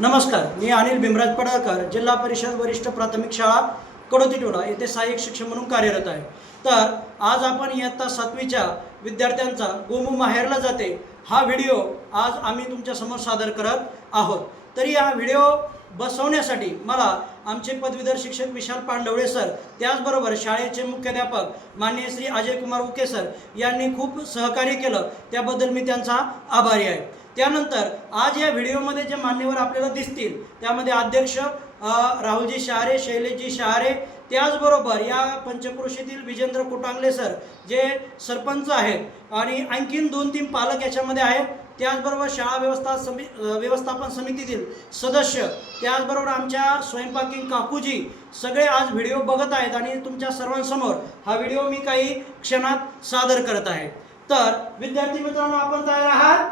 नमस्कार मी अनिल भीमराज पडळकर जिल्हा परिषद वरिष्ठ प्राथमिक शाळा कडोतीटोडा येथे सहाय्यक शिक्षक म्हणून कार्यरत आहे. तर आज आपण इयत्ता सातवीच्या विद्यार्थ्यांचा गोमू माहेरला जाते. हा व्हिडिओ आज आम्ही तुमच्यासमोर सादर करत आहोत. तरी हा व्हिडिओ बसवण्यासाठी मला आमचे पदवीधर शिक्षक विशाल पांडवळे सर त्याचबरोबर शाळेचे मुख्याध्यापक माननीय श्री अजय कुमार उके सर यांनी खूप सहकार्य केलं. त्याबद्दल मी त्यांचा आभारी आहे. त्यानंतर आज या व्हिडिओमध्ये जे मान्यवर आपल्याला दिसतील त्यामध्ये अध्यक्ष राहुलजी शहारे शैलेशजी शहारे त्याचबरोबर या पंचक्रोशीतील विजेंद्र कुटांगले सर जे सरपंच आहेत आणि आणखीन दोन तीन पालक याच्यामध्ये आहेत. त्याचबरोबर शाळा व्यवस्था समि व्यवस्थापन समितीतील सदस्य त्याचबरोबर आमच्या स्वयंपाकी काकूजी सगळे आज व्हिडिओ बघत आहेत आणि तुमच्या सर्वांसमोर हा व्हिडिओ मी काही क्षणात सादर करत आहे. तर विद्यार्थी मित्रांनो आपण तयार आहात?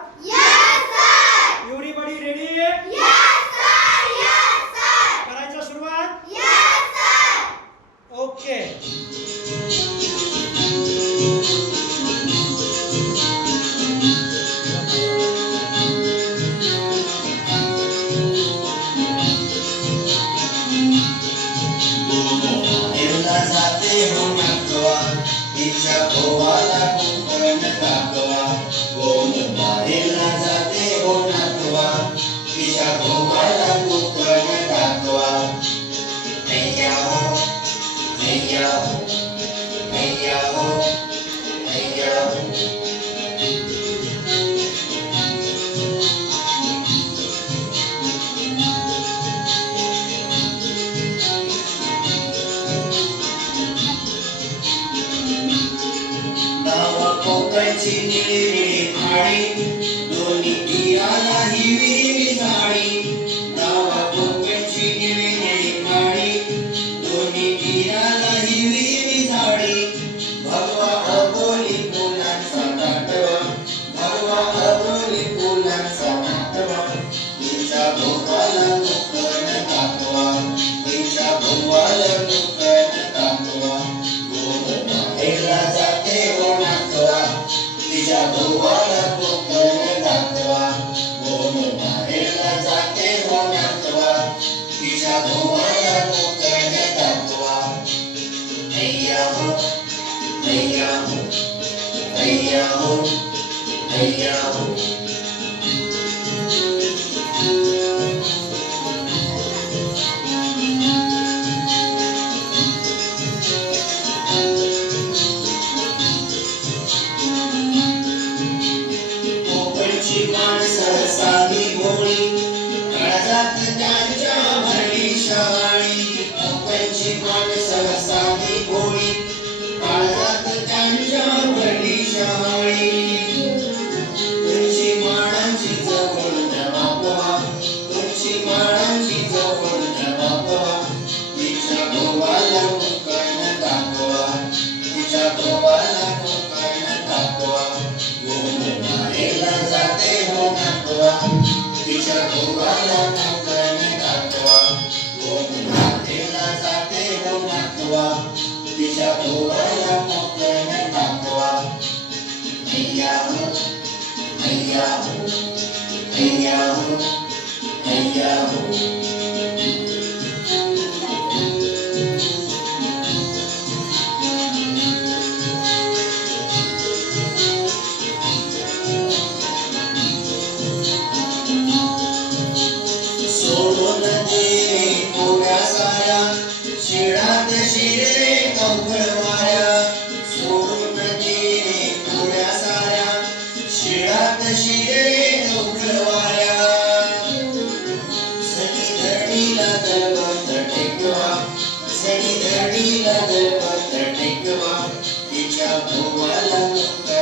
नाव कोकणची निळी थाळी दोन्ही तीराला हिरवी झाडी हैया हो हैया हो हैया हो कोकणची तिच्या तिला दर्पण टिकवा तिच्या भुवाला